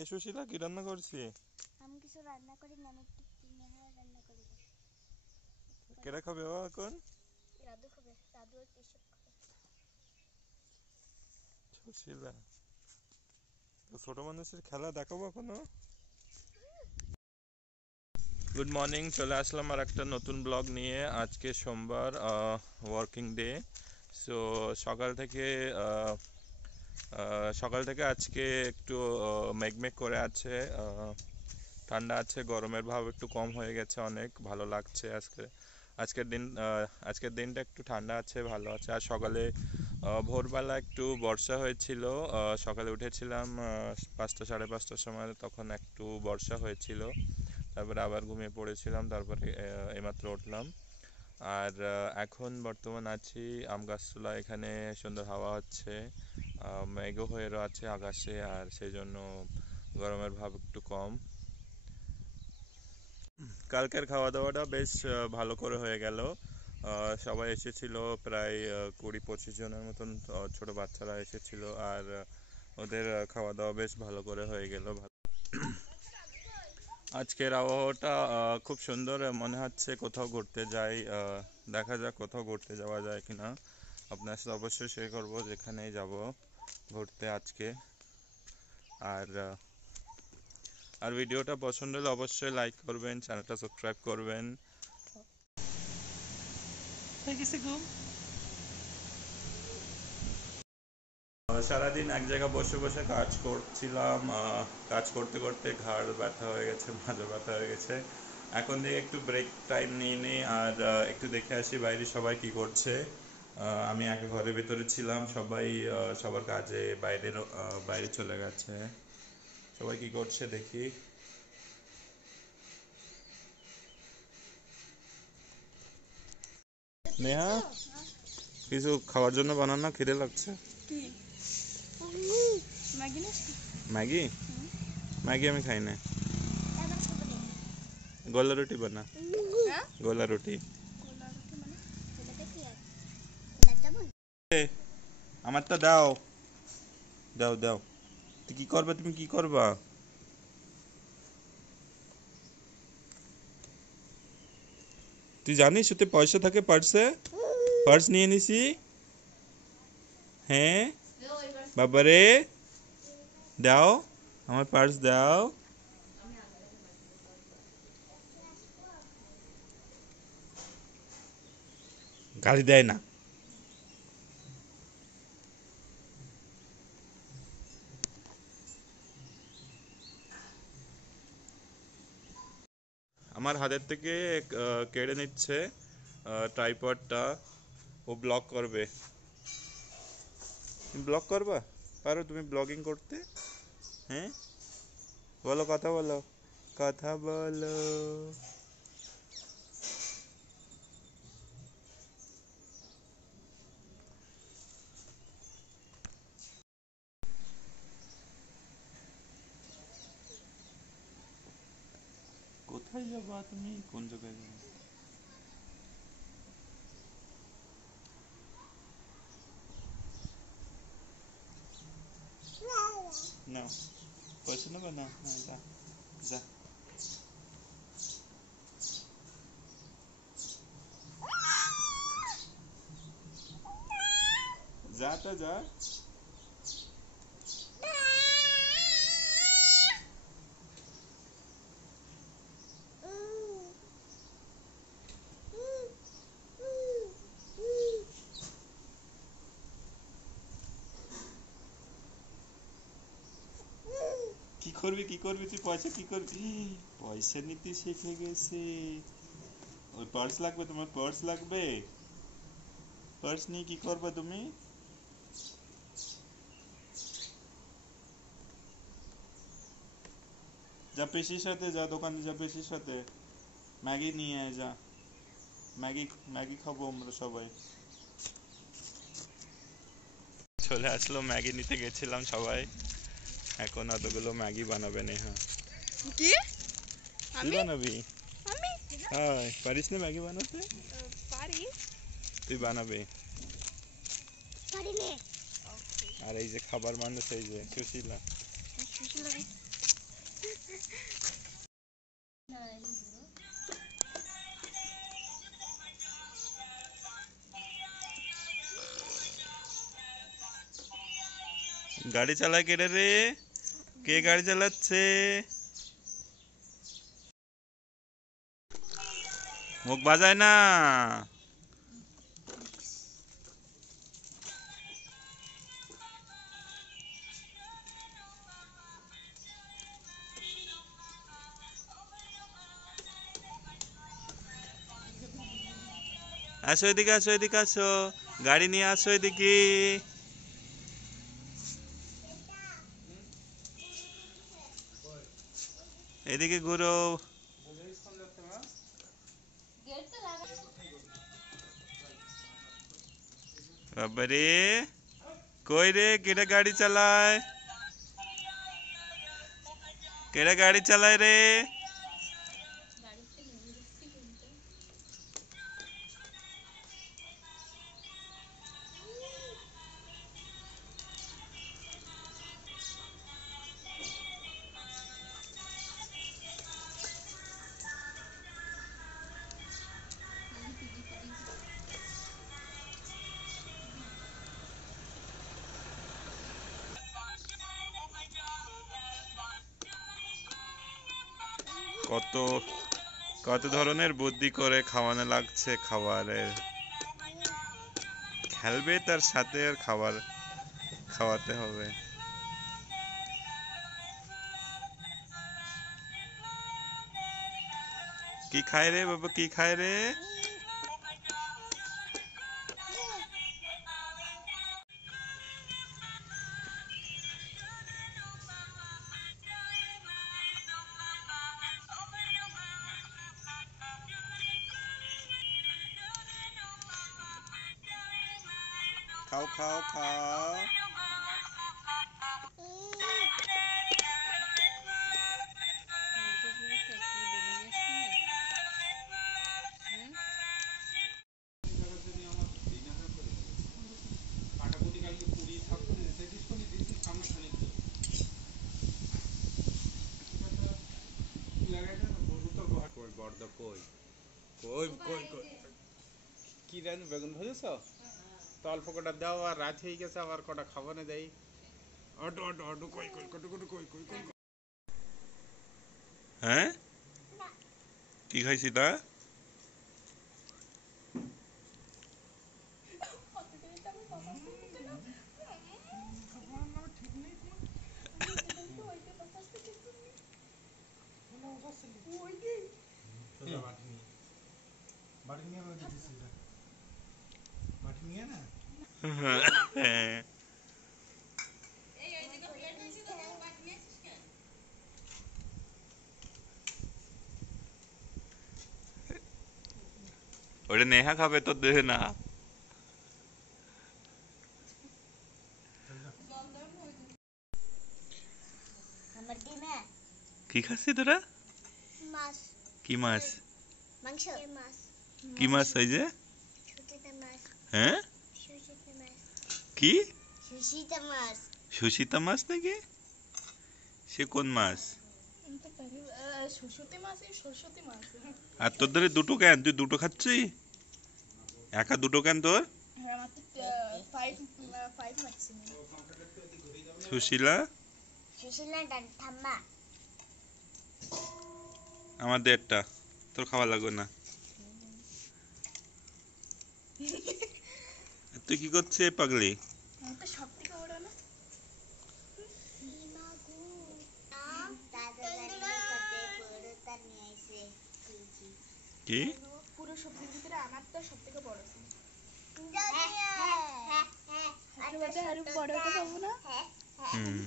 এ সুশীলা কি রান্না করছি? আমি কিছু রান্না করি না, আমি একটু নেহা রান্না করি। কেডা খাবে ও এখন? রাধু খাবে, রাধু আর কেশব খাবে। সুশীলা তো ছোট মানুষের খেলা দেখাবো এখনো। গুড মর্নিং, চলে আসলাম আর একটা নতুন ব্লগ নিয়ে। আজকে সোমবার, ওয়ার্কিং ডে। সো সকাল থেকে সকাল থেকে আজকে একটু মেঘমেঘ করে আছে, ঠান্ডা আছে, গরমের ভাব একটু কম হয়ে গেছে, অনেক ভালো লাগছে আজকে। আজকের দিনটা একটু ঠান্ডা আছে, ভালো আছে। আর সকালে ভোরবেলা একটু বর্ষা হয়েছিল। সকালে উঠেছিলাম 5টা 5:30টার সময়, তখন একটু বর্ষা হয়েছিল। তারপরে আবার ঘুমিয়ে পড়েছিলাম, তারপরে এইমাত্র উঠলাম। আর এখন বর্তমান আছি আমগাছতলা, এখানে সুন্দর হাওয়া হচ্ছে, মেঘও হয়ে আছে আকাশে, আর সেই জন্য গরমের ভাব একটু কম। কালকের খাওয়া দাওয়াটা বেশ ভালো করে হয়ে গেল। সবাই এসেছিল, প্রায় 20-25 জনের মতন ছোট বাচ্চারা এসেছিল। আর ওদের খাওয়া দাওয়া বেশ ভালো করে হয়ে গেল। আজকের আবহাওয়াটা খুব সুন্দর, মনে হচ্ছে কোথাও ঘুরতে যাই। দেখা যাক কোথাও ঘুরতে যাওয়া যায় কিনা। আপনার সাথে অবশ্যই শেয়ার করবো যেখানেই যাব ঘুরতে আজকে। আর আর ভিডিওটা পছন্দ হলে অবশ্যই লাইক করবেন, চ্যানেলটা সাবস্ক্রাইব করবেন। সারাদিন এক জায়গায় বসে বসে কাজ করছিলাম, কাজ করতে করতে ঘাড় ব্যথা হয়ে গেছে, মাজা ব্যথা হয়ে গেছে। এখন থেকে একটু ব্রেক টাইম নিয়ে নিই, আর একটু দেখে আসি বাইরে সবাই কি করছে। আমি একা ঘরের ভেতরে ছিলাম, সবাই সবার কাজে বাইরে চলে গেছে। সবাই কি করছে দেখি। নেহা, কিছু খাওয়ার জন্য বানান না, খিদে লাগছে। কি ম্যাগি না? ম্যাগি? ম্যাগি আমি খাই না। গোলা রুটি বানা, হ্যাঁ, গোলা রুটি। কোলা রুটি মানে কোলাটা কি আর কোলাটা বল। আমারটা দাও, দাও দাও। তুই কি করবা, তুমি কি করবা? তুই জানিস ওতে পয়সা থাকে পার্সে? পার্স নিয়ে নিছি। হ্যাঁ বাবারে, দাও, আমার পার্স দাও। গালি দেয় না। আমার হাতের থেকে কেড়ে নিচ্ছে ট্রাইপডটা। ও ব্লক করবে। তুমি ব্লক করবা? পারো তুমি ব্লগিং করতে? হ্যাঁ বলো, কথা বলো, কথা বলো। কোথায় যাবা তুমি, কোন জায়গায় যাবা? না, পয়সা নেবে না? হ্যাঁ যা, যা, যা তো যা। কি করবি, কি করবি তুই, পয়সা কি করবি? পয়সা নিতে শিখে গেছে। ওই পার্স লাগবে তোমার, পার্স লাগবে। পার্স নিয়ে কি করবে তুমি? যা পিসির সাথে যা, দোকানে যা পিসির সাথে, ম্যাগি নিয়ে আয় যা। ম্যাগি, ম্যাগি খাবো আমরা সবাই। চলে আসলো, ম্যাগি নিতে গেছিলাম সবাই। এখন অতগুলো ম্যাগি বানাবে নেহা। কি তুই আমি বানাবি? আমি হ্যাঁ, পারিস না ম্যাগি বানাতে? পারি, তুই বানাবি। পারি নে। আর এই যে খাবার মানুষ, এই যে সুশীলা। সুশীলা গাড়ি চালায় কে রে? কে গাড়ি চালাচ্ছে? মুখ বাজায় না। আসো এদিকে, আসো এদিকে, আসো। গাড়ি নিয়ে আসো এদিকে। এদিকে ঘুরো। বাবারে, কই রে? কেডা গাড়ি চালায়? কেডা গাড়ি চালায় রে? কত কত ধরনের বুদ্ধি করে খাওয়ানো লাগছে খাবারের। খেলবে তার সাথে আর খাবার খাওয়াতে হবে। কি খায় রে বাবা, কি খায় রে? খাও খাও খাও। কই কই কই কই কি রান বেগুন ভাজছ তো অল্প কটা দাও আর রাত হয়ে গেছে আবার কটা খাবো না দেই অটো অটো অটো কই কই কই কই কই কই কই হ্যাঁ, কি খাইছি তা? হ্যাঁ, ওটা নেহা খাবে তো দেহে না। আমার ডিমে কি খাচ্ছি তোরা? মাছ, কি মাছ? মাংস, মাছ, কি মাছ ওই যে? সুশীতা মাছ, হ্যাঁ, সুশীতা মাছ, কি সুশীতা মাছ। সুশীতা মাছ নাকি? সে কোন মাছ? সরস্বতী মাছ, এই সরস্বতী মাছ। আর তোর ধরে দুটো কেন? তুই দুটো খাচ্ছি? একা দুটো কেন তোর? হ্যাঁ, আমার তো ফাইভ ম্যাক্সিমাম। সুশীলা সুশীলা ঠাম্মা। আমার দেড়টা, তোর খাওয়া লাগবে না। তুই কি করছিস পাগলি? আমার তো সব থেকে বড় না। কি? পুরো সবজির ভিতরে আমার তো সব থেকে বড়। আর আরো বড় হতে পারবো না। হুম।